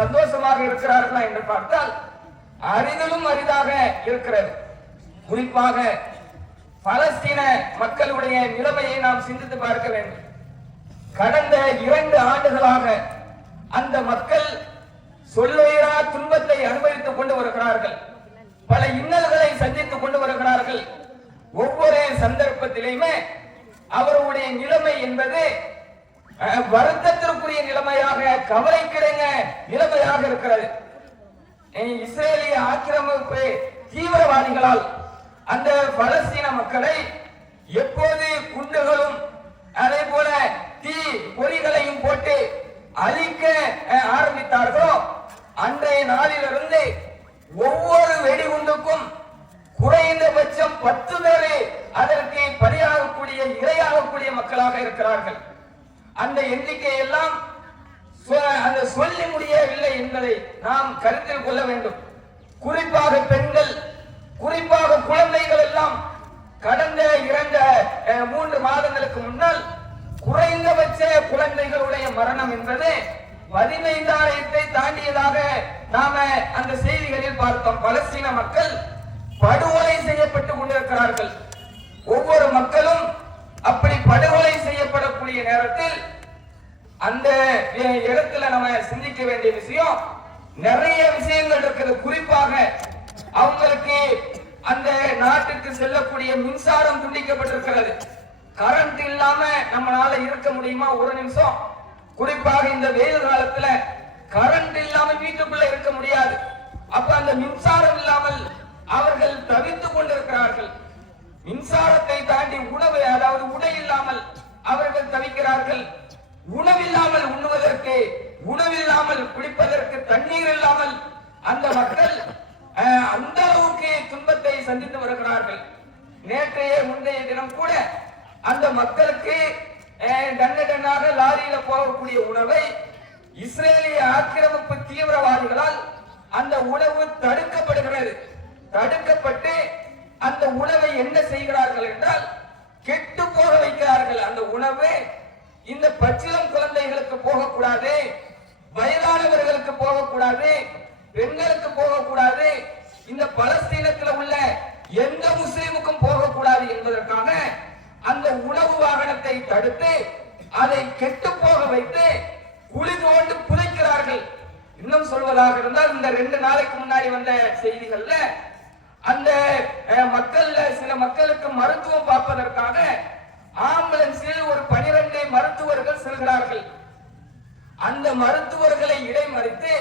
சந்தோஷமாக இருக்கிறார்களா என்று பார்த்தால் அரிதிலும் அரிதாக இருக்கிறது. குறிப்பாக பலஸ்தீன மக்களுடைய நிலைமையை நாம் சிந்தித்து பார்க்க வேண்டும். கடந்த இரண்டு ஆண்டுகளாக அந்த மக்கள் சொல்லுயிரா துன்பத்தை அனுபவித்துக் கொண்டு வருகிறார்கள். பல இன்னல்களை சந்தித்துக் கொண்டு வருகிறார்கள். ஒவ்வொரு சந்தர்ப்பத்திலையுமே அவருடைய நிலைமை என்பது வருத்தத்திற்குரிய நிலைமையாக கவலைக்கிடங்க நிலைமையாக இருக்கிறது. இஸ்ரேலிய ஆக்கிரமிப்பு தீவிரவாதிகளால் அந்த பலஸ்தீன மக்களை எப்போது என்பதை நாம் கருத்தில் கொள்ள வேண்டும். குறிப்பாக பெண்கள் குறிப்பாக குழந்தைகள் எல்லாம் கடந்த இரண்டு மூன்று மாதங்களுக்கு முன்னால் குறைந்தபட்ச குழந்தைகளுடைய மரணம் என்பது பதினைந்தாயிரத்தை தாண்டியதாக நாம அந்த செய்திகளில் பார்த்தோம். பலஸ்தீன மக்கள் படுகொலை செய்யப்பட்டுக் கொண்டிருக்கிறார்கள். ஒவ்வொரு மக்களும் அப்படி படுகொலை செய்யப்படக்கூடிய நேரத்தில் அந்த இடத்துல நம்ம சிந்திக்க வேண்டிய விஷயம் நிறைய விஷயங்கள் இருக்குது. குறிப்பாக அவங்களுக்கு அந்த நாட்டுக்கு செல்லக்கூடிய மின்சாரம் துண்டிக்கப்பட்டிருக்கிறது. கரண்ட் இல்லாம நம்மளால இருக்க முடியுமா? ஒரு நிமிஷம். குறிப்பாக இந்த வெயில் காலத்துல கரண்ட் இல்லாம வீட்டுக்குள்ள இருக்க முடியாது. அப்ப அந்த மின்சாரம் இல்லாமல் அவர்கள் தவித்துக் கொண்டிருக்கிறார்கள். மின்சாரத்தை தாண்டி உணவு அதாவது உடை இல்லாமல் அவர்கள் தவிக்கிறார்கள். உணவில்லாமல் உண்ணுவதற்கு உணவில்லாமல் குடிப்பதற்கு தண்ணீர் இல்லாமல் அந்த மக்கள் அந்த அளவுக்கு துன்பத்தை சந்தித்து வருகிறார்கள். நேற்றைய முந்தைய தினம் கூட அந்த மக்களுக்கு டன்ன டன்னாக லாரியில போகக்கூடிய உணவை இஸ்ரேலிய ஆக்கிரமிப்பு தீவிரவாதிகளால் அந்த உணவு தடுக்கப்படுகிறது. தடுக்கப்பட்டு அந்த உணவை என்ன செய்கிறார்கள் என்றால் கெட்டு போக வைக்கிறார்கள். அந்த உணவு இந்த பச்சிலம் குழந்தைகளுக்கு போகக்கூடாது. வயதானவர்களுக்கு போகக்கூடாது பெண்களுக்கு போகக்கூடாது இந்த பலஸ்தீனத்தில் உள்ள எந்த முஸ்லீமுக்கும் போகக்கூடாது என்பதற்காக அந்த உணவு வாகனத்தை தடுத்து அதை கெட்டு போக வைத்து குழி தோண்டு புதைக்கிறார்கள். இன்னும் சொல்வதாக இருந்தால் இந்த ரெண்டு நாளைக்கு முன்னாடி வந்த செய்திகள்ல அந்த மக்கள்ல சில மக்களுக்கு மருத்துவம் பார்ப்பதற்காக ஆம்புலன்ஸில் ஒரு பனிரெண்டு மருத்துவர்கள் செல்கிறார்கள். அந்த மருத்துவர்களை இடைமறித்து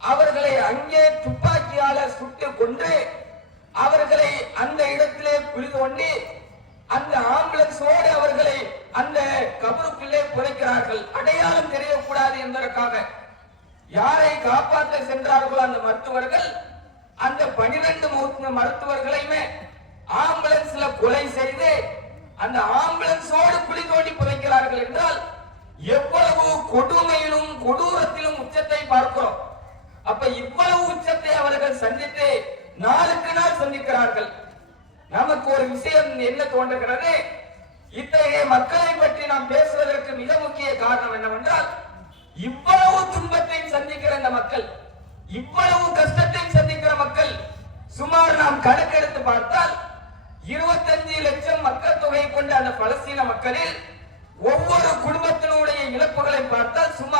அவர்களை அங்கே துப்பாக்கியால சுட்டு கொன்று அவர்களை அந்த இடத்திலே குழி தோண்டி அந்த ஆம்புலன்ஸோடு அவர்களை அந்த கபருக்குள்ளே புதைக்கிறார்கள். அடையாளம் தெரியக்கூடாது என்பதற்காக யாரை காப்பாற்ற சென்றார்களோ அந்த மருத்துவர்கள் அந்த பனிரெண்டு மருத்துவர்களையுமே ஆம்புலன்ஸ்ல கொலை செய்து அந்த ஆம்புலன்ஸோடு குழி தோண்டி புதைக்கிறார்கள் என்றால் எவ்வளவு கொடுமையிலும் கொடூரத்திலும் உச்சத்தை பார்க்கிறோம். அப்ப இவ்வளவு உச்சத்தை அவர்கள் சந்தித்து நாளுக்கு நாள் சந்திக்கிறார்கள். நமக்கு ஒரு விஷயம் என்ன தோன்றுகிறது? இத்தகைய மக்களை பற்றி நாம் பேசுவதற்கு மிக முக்கிய காரணம் என்னவென்றால் இவ்வளவு துன்பத்தை சந்திக்கிற இந்த மக்கள் இவ்வளவு கஷ்டத்தை சந்திக்கிற மக்கள் சுமார் நாம் கணக்கெடுத்து பார்த்தால் இருபத்தஞ்சு லட்சம் மக்கள் தொகை கொண்ட அந்த பலஸ்தீன மக்களில் ஒவ்வொரு குடும்பத்தை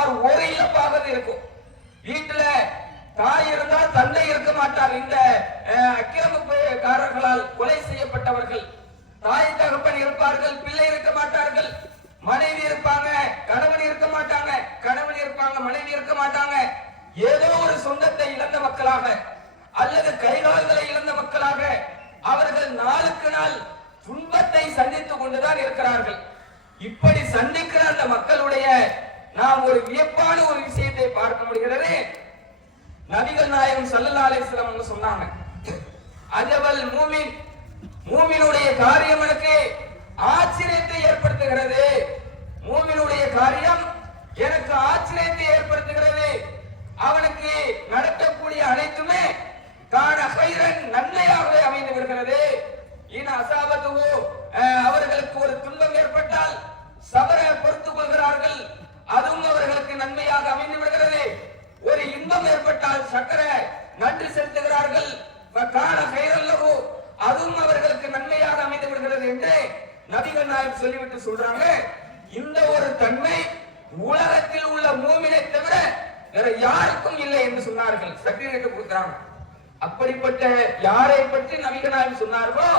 சுமார் ஒரு இழப்பாக இருக்கும். வீட்டுல தாய் இருந்தால் தந்தை இருக்க மாட்டார். இந்த அக்கிரமிப்புக்காரர்களால் கொலை செய்யப்பட்டவர்கள். தாய் தகப்பன் இருப்பார்கள் பிள்ளை இருக்க மாட்டார்கள். மனைவி இருப்பாங்க கணவன் இருக்க மாட்டாங்க கணவன் இருப்பாங்க மனைவி இருக்க மாட்டாங்க. ஏதோ ஒரு சொந்தத்தை இழந்த மக்களாக அல்லது கைகால்களை இழந்த மக்களாக அவர்கள் நாளுக்கு நாள் துன்பத்தை சந்தித்துக் கொண்டுதான் இருக்கிறார்கள். இப்படி நாம் ஒரு வியப்பான ஒரு விஷயத்தை பார்க்க முடிகிறது? நபிகள் நாயகம் ஸல்லல்லாஹு அலைஹி சொன்னாங்க அஜவல் மூமின் மூமினுடைய காரியம் எனக்கு ஆச்சரியத்தை ஏற்படுத்துகிறது. மூமினுடைய காரியம் எனக்கு ஆச்சரியத்தை ஏற்படுத்துகிறது. அவனுக்கு நடக்கக்கூடிய அனைத்துமே காண ஹைரன் நன்மையாகவே அமைந்து விடுகிறது. இன அசாபத்துவோ அவர்களுக்கு ஒரு துன்பம் ஏற்பட்டால் சபர பொறுத்துக் கொள்கிறார்கள் அதுவும் அவர்களுக்கு நன்மையாக அமைந்து விடுகிறது ஒரு செல்லம் சொல்லிவிட்டு சொல்றாங்க இந்த ஒரு தன்மை உலகத்தில் உள்ள மூமினை தவிர வேற யாருக்கும் இல்லை என்று சொன்னார்கள். சர்டிபிகேட் கொடுக்கிறாங்க. அப்படிப்பட்ட யாரை பற்றி நபிகனாய் சொன்னார்களோ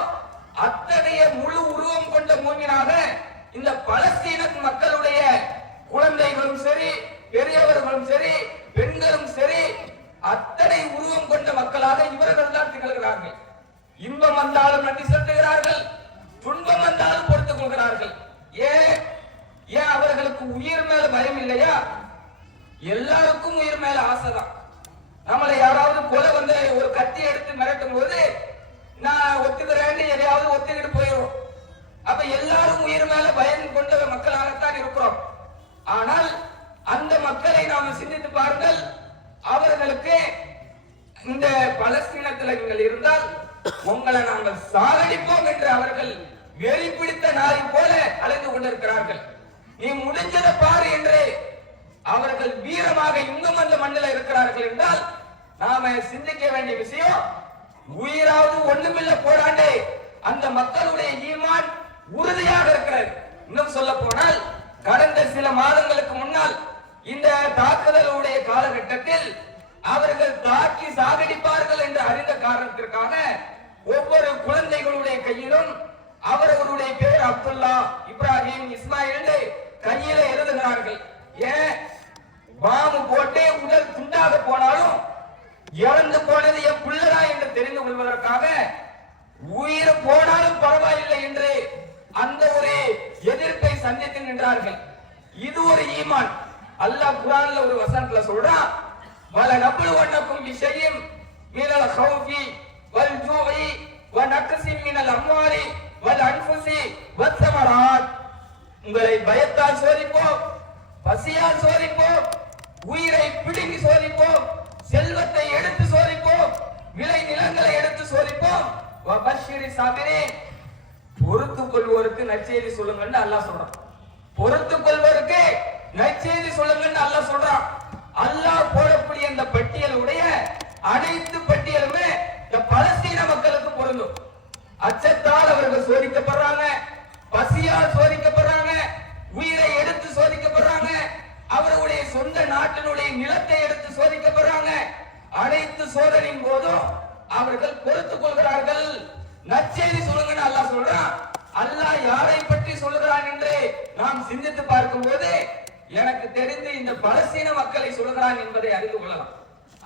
அத்தகைய முழு உருவம் கொண்ட மூமினாக இந்த பலஸ்தீன மக்களுடைய குழந்தைகளும் சரி பெரியவர்களும் சரி பெண்களும் சரி அத்தனை உருவம் கொண்ட மக்களாக இவர்கள் தான் திகழ்கிறார்கள். இன்பம் வந்தாலும் நன்றி செலுத்துகிறார்கள். துன்பம் வந்தாலும் பொறுத்துக் கொள்கிறார்கள். ஏன் ஏன் அவர்களுக்கு உயிர் மேல பயம் இல்லையா? எல்லாருக்கும் உயிர் மேல ஆசைதான் நம்மளை யாராவது கொலை வந்து ஒரு கத்தி எடுத்து மிரட்டும் போது நான் ஒத்துக்கிறேன்னு எதையாவது ஒத்துக்கிட்டு போயிடும் அப்ப எல்லாரும் உயிர் மேல பயம் கொண்ட மக்களாகத்தான் இருக்கிறோம். ஆனால் அந்த மக்களை நாம சிந்தித்து பாருங்கள் அவர்களுக்கு இந்த பலஸ்தீனத்தில் நீங்கள் இருந்தால் உங்களை நாங்கள் சாகடிப்போம் என்று அவர்கள் வெறி பிடித்த நாயை போல அலைந்து கொண்டிருக்கிறார்கள். நீ முடிஞ்சதை பாரு என்று அவர்கள் வீரமாக இன்னும் அந்த மண்ணில் இருக்கிறார்கள் என்றால் நாம சிந்திக்க வேண்டிய விஷயம் உயிராவது ஒண்ணுமில்ல போராண்டே அந்த மக்களுடைய ஈமான் உறுதியாக இருக்கிறது. இன்னும் சொல்ல போனால் கடந்த சில மாதங்களுக்கு முன்னால் இந்த தாக்குதலுடைய காலகட்டத்தில் அவர்கள் தாக்கி சாகடிப்பார்கள் என்று அறிந்த காரணத்திற்காக ஒவ்வொரு குழந்தைகளுடைய கையிலும் அவரவருடைய பேர் அப்துல்லா இப்ராஹிம் இஸ்மாயில் கையில எழுதுகிறார்கள். ஏன் பாம்பு போட்டு உடல் துண்டாக போனாலும் இறந்து போனது என் பிள்ளைடா என்று தெரிந்து கொள்வதற்காக உயிர் போனாலும் பரவாயில்லை என்று அந்த ஒரு எதிர்ப்பை சந்தித்து நின்றார்கள். இது ஒரு ஈமான். அல்லாஹ் குரான்ல ஒரு வசனத்துல சொல்றான் வல நபுலுவன்னக்கும் விஷயம் மினல் ஹௌஃபி வல் ஜூஇ வ நக்ஸின் மினல் அம்வாலி வல் அன்ஃபுஸி உங்களை பயத்தால் சோதிப்போம் பசியால் சோதிப்போம் உயிரை பிடுங்கி சோதிப்போம் செல்வத்தை எடுத்து சோதிப்போம் விளை நிலங்களை எடுத்து சோதிப்போம். வபஷிரி சாபிரீன் பொறுத்து கொள்வோருக்கு நற்செய்தி சொல்லுங்கன்னு அல்லாஹ் சொல்றான். பொறுத்து கொள்வோருக்கு நற்செய்தி சொல்லுங்கன்னு அல்லாஹ் சொல்றான். அல்லாஹ் போடக்கூடிய இந்த பட்டியலுடைய அனைத்து பட்டியலுமே இந்த பலஸ்தீன மக்களுக்கு பொருந்தும். அச்சத்தால் அவர்கள் சோதிக்கப்படுறாங்க. பசியால் சோதிக்கப்படுறாங்க. உயிரை எடுத்து சோதிக்கப்படுறாங்க. அவர்களுடைய சொந்த நாட்டினுடைய நிலத்தை எடுத்து சோதிக்கப்படுறாங்க. அனைத்து சோதனையின் போதும் அவர்கள் பொறுத்துக் கொள்கிறார்கள். நச்சேரி சொல்லுங்கன்னு அல்லாஹ் சொல்றான். அல்லாஹ் யாரை பற்றி சொல்லுகிறான் என்று நாம் சிந்தித்து பார்க்கும்போது எனக்கு தெரிந்து இந்த பலஸ்தீன மக்களை சொல்லுகிறான் என்பதை அறிந்து கொள்ளலாம்.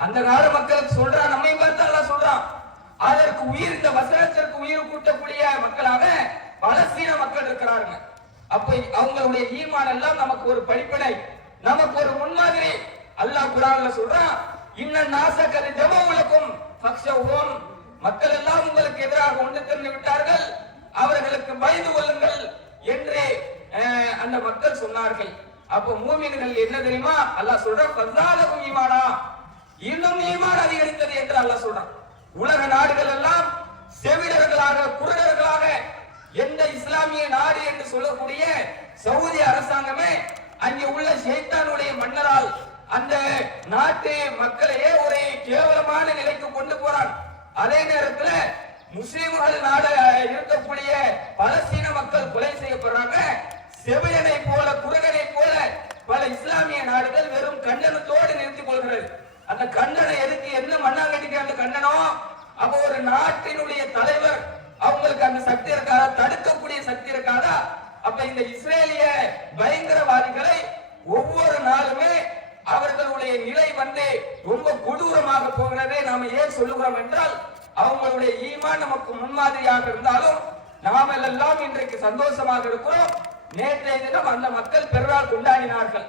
அந்த கால மக்களுக்கு சொல்றான் நம்ம பார்த்து அல்லாஹ் சொல்றான் அதற்கு உயிர் இந்த வசனத்திற்கு உயிர் கூட்டக்கூடிய மக்களாக பலஸ்தீன மக்கள் இருக்கிறாங்க அப்ப அவங்களுடைய ஈமான் எல்லாம் நமக்கு ஒரு படிப்பினை நமக்கு ஒரு முன்மாதிரி. அல்லாஹ் குரான்ல சொல்றான் இன்ன நாசக்கது ஜமவுலக்கும் ஃபக்ஷவும் மக்கள் எல்லாம் உங்களுக்கு எதிராக ஒன்று திரண்டு விட்டார்கள். அவர்களுக்கு பயந்து கொள்ளுங்கள் என்று அந்த மக்கள் சொன்னார்கள். அப்போ மூமின்கள் என்ன தெரியுமா? அல்லாஹ் சொல்றான் பல்லாதகும் ஈமானா. இன்னும் ஈமான் அதிகரித்தது என்று அல்லாஹ் சொல்றான் உலக நாடுகள் எல்லாம் செவிடர்களாக குருடர்களாக எந்த இஸ்லாமிய நாடு என்று சொல்லக்கூடிய சவுதி அரசாங்கமே அங்கே உள்ள ஷைத்தானுடைய மன்னரால் அந்த நாட்டு மக்களையே ஒரு கேவலமான நிலைக்கு கொண்டு போறான். அதே நேரத்துல முஸ்லிம்கள் நாட இருக்கக்கூடிய பலஸ்தீன மக்கள் கொலை செய்யப்படுறாங்க. செவிலனை போல குரகனை போல பல இஸ்லாமிய நாடுகள் வெறும் கண்டனத்தோடு நிறுத்திக் கொள்கிறது. அந்த கண்டனம் எதுக்கு என்ன மண்ணாங்கட்டிக்கு அந்த கண்டனம் அப்ப ஒரு நாட்டினுடைய தலைவர் அவங்களுக்கு அந்த சக்தி இருக்காதா தடுக்கக்கூடிய சக்தி இருக்காதா அப்ப இந்த இஸ்லாம் போகிறதை சொல்லுகிறோம் என்றால் அவங்களுடைய ஈமான் நமக்கு முன்மாதிரியாக இருந்தாலும் நாம் எல்லாம் இன்றைக்கு சந்தோஷமாக இருக்கிறோம். நேற்றைய தினம் அந்த மக்கள் பெருநாள் கொண்டாடினார்கள்.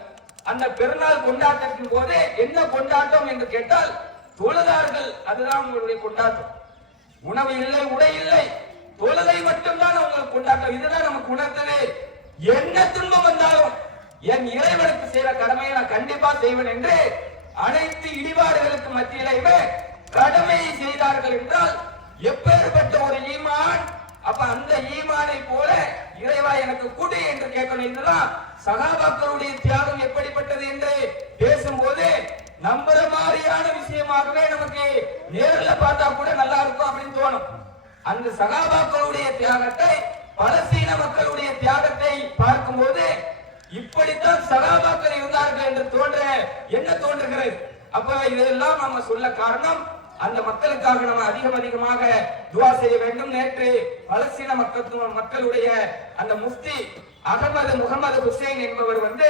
அந்த பெருநாள் கொண்டாட்டத்தின் போது என்ன கொண்டாட்டம் என்று கேட்டால் தொழுதார்கள் அதுதான் உங்களுடைய கொண்டாட்டம். உணவு இல்லை உடை இல்லை தொழுதை மட்டும்தான் உங்களுக்கு கொண்டாட்டம். இதுதான் நமக்கு உணர்த்தது என்ன துன்பம் வந்தாலும் என் இறைவனுக்கு செய்யற கடமையை நான் கண்டிப்பா செய்வேன் என்று அனைத்து இடிபாடுகளுக்கு மத்தியிலேயுமே கடமையை செய்தார்கள் என்றால் எப்பேற்பட்ட ஒரு ஈமான் அப்ப அந்த ஈமானை போல இறைவா எனக்கு குடி என்று கேட்கணும் என்றுதான் சகாபாக்களுடைய தியாகம் எப்படிப்பட்டது என்று பேசும்போது நம்புற மாதிரியான விஷயமாகவே நமக்கு நேரில் பார்த்தா கூட நல்லா இருக்கும் அப்படின்னு தோணும். அந்த சகாபாக்களுடைய தியாகத்தை பலசீன மக்களுடைய தியாகத்தை பார்க்கும்போது இப்படித்தான் சகாபாக்கள் இருந்தார்கள் என்று தோன்ற என்ன தோன்றுகிறது? அப்ப இதெல்லாம் நம்ம சொல்ல காரணம் அந்த மக்களுக்காக நம்ம அதிகம் அதிகமாக துவா செய்ய வேண்டும். நேற்று பலஸ்தீன மக்கள் மக்களுடைய அந்த முஃப்தி அகமது முகமது ஹுசைன் என்பவர் வந்து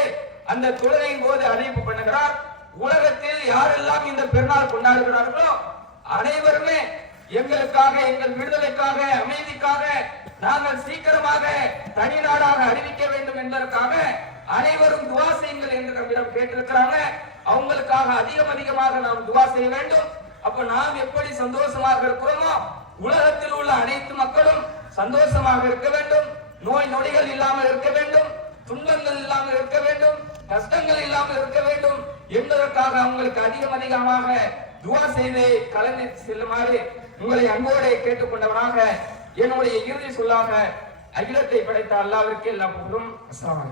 அந்த தொழுகையின் போது அறிவிப்பு பண்ணுகிறார். உலகத்தில் யாரெல்லாம் இந்த பெருநாள் கொண்டாடுகிறார்களோ அனைவருமே எங்களுக்காக எங்கள் விடுதலைக்காக அமைதிக்காக நாங்கள் சீக்கிரமாக தனி நாடாக அறிவிக்க வேண்டும் என்பதற்காக அனைவரும் துவா செய்யுங்கள் என்று நம்மிடம் கேட்டிருக்கிறாங்க. அவங்களுக்காக அதிகம் அதிகமாக நாம் துவா செய்ய வேண்டும். அப்ப நாம் எப்படி சந்தோஷமாக இருக்கிறோமோ உலகத்தில் உள்ள அனைத்து மக்களும் சந்தோஷமாக இருக்க வேண்டும். நோய் நொடிகள் இல்லாமல் இருக்க வேண்டும். துன்பங்கள் இல்லாமல் இருக்க வேண்டும். கஷ்டங்கள் இல்லாமல் இருக்க வேண்டும். என்பதற்காக அவங்களுக்கு அதிகம் அதிகமாக துவா செய்து கலந்து செல்லுமாறு உங்களை அன்போடு கேட்டுக்கொண்டவனாக என்னுடைய இறுதி சொல்லாக அகிலத்தை படைத்த அல்லாவிற்கு எல்லா புகழும். அஸ்ஸலாமு